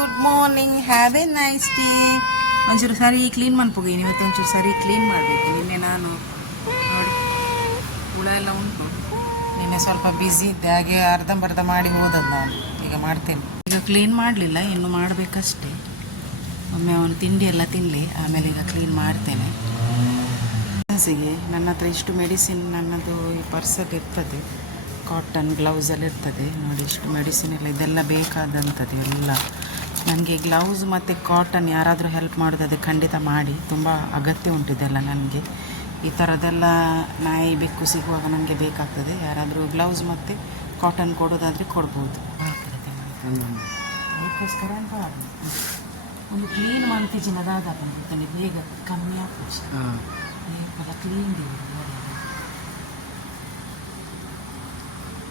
Good morning, have A nice day. ಒಂಚೂರು ಸರಿ clean ಮಾಡ್ಬೋಗೇನು, ಇವತ್ತು ಒಂಚೂರು ಸರಿ ಕ್ಲೀನ್ ಮಾಡಬೇಕು. ನಿನ್ನೆ ನಾನು ನೋಡಿ ಹುಳ ಎಲ್ಲ ಉಂಟು, ನಿನ್ನೆ ಸ್ವಲ್ಪ ಬ್ಯುಸಿ ಇದ್ದೆ, ಹಾಗೆ ಅರ್ಧಂಬರ್ಧ ಮಾಡಿ ಹೋದದ್ದು. ನಾನು ಈಗ ಮಾಡ್ತೇನೆ. ಈಗ ಕ್ಲೀನ್ ಮಾಡಲಿಲ್ಲ, ಇನ್ನು ಮಾಡಬೇಕಷ್ಟೇ. ಒಮ್ಮೆ ಅವನು ತಿಂಡಿ ಎಲ್ಲ ತಿನ್ನಲಿ, ಆಮೇಲೆ ಈಗ ಕ್ಲೀನ್ ಮಾಡ್ತೇನೆ. ಮೆಡಿಸಿನ್ಸಿಗೆ ನನ್ನ ಹತ್ರ ಇಷ್ಟು ಮೆಡಿಸಿನ್ ನನ್ನದು ಈ ಪರ್ಸಲ್ಲಿ ಇರ್ತದೆ, ಕಾಟನ್ ಗ್ಲೌಸಲ್ಲಿ ಇರ್ತದೆ ನೋಡಿ. ಇಷ್ಟು ಮೆಡಿಸಿನ್ ಎಲ್ಲ ಇದೆಲ್ಲ ಬೇಕಾದಂಥದ್ದು ಎಲ್ಲ ನನಗೆ. ಗ್ಲೌಸ್ ಮತ್ತು ಕಾಟನ್ ಯಾರಾದರೂ ಹೆಲ್ಪ್ ಮಾಡೋದಾದರೆ ಖಂಡಿತ ಮಾಡಿ, ತುಂಬ ಅಗತ್ಯ ಉಂಟಿದೆಲ್ಲ ನನಗೆ. ಈ ಥರದ್ದೆಲ್ಲ ನಾಯಿ ಬೆಕ್ಕು ಸಿಗುವಾಗ ನನಗೆ ಬೇಕಾಗ್ತದೆ. ಯಾರಾದರೂ ಗ್ಲೌಸ್ ಮತ್ತು ಕಾಟನ್ ಕೊಡೋದಾದರೆ ಕೊಡ್ಬೋದು. ಅದಕ್ಕೋಸ್ಕರ ಅಂತ ಒಂದು ಕ್ಲೀನ್ ಮಾಡ್ತಿದ್ದೀನದಾದ ಬಂದಿರ್ತಾನೆ, ಬೇಗ ಕಮ್ಮಿ ಆಗ್ತದೆ. ಬೇಗ ಕ್ಲೀನ್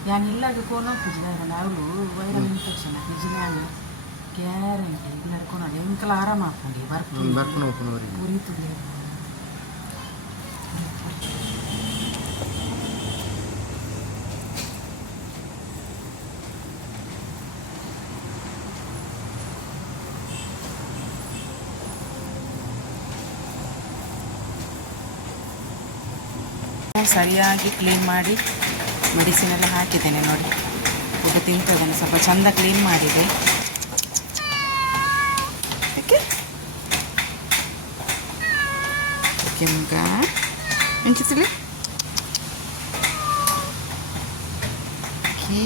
ഞാൻ ഇല്ലാതെ കൊണ്ടുപോಗ್ತಿದ್ದೆ ಅವಳು ವೈರಲ್ ಇನ್ಫೆಕ್ಷನ್ ಆಗಿದ್ದ ಗ್ಯಾರಂಟಿ ಇಲ್ಲ ನಡ್ಕೊಂಡು ಎಂಕಲ ಆರಾಮ ಹಾಕೊಂಡು ಬರ್ಕೊಂಡು ಪುರಿತುಳ್ಳಿ ಸರಿಯಾಗಿ ಕ್ಲೀನ್ ಮಾಡಿ ಮೆಡಿಸಿನ್ ಎಲ್ಲ ಹಾಕಿದ್ದೇನೆ ನೋಡಿ. ಊಟ ತಿಂತದನ್ನು ಸ್ವಲ್ಪ ಚೆಂದ ಕ್ಲೀನ್ ಮಾಡಿದೆ. ಕೆಂಕ ಮೆಣಸಿಸಲಿ ಓಕೆ.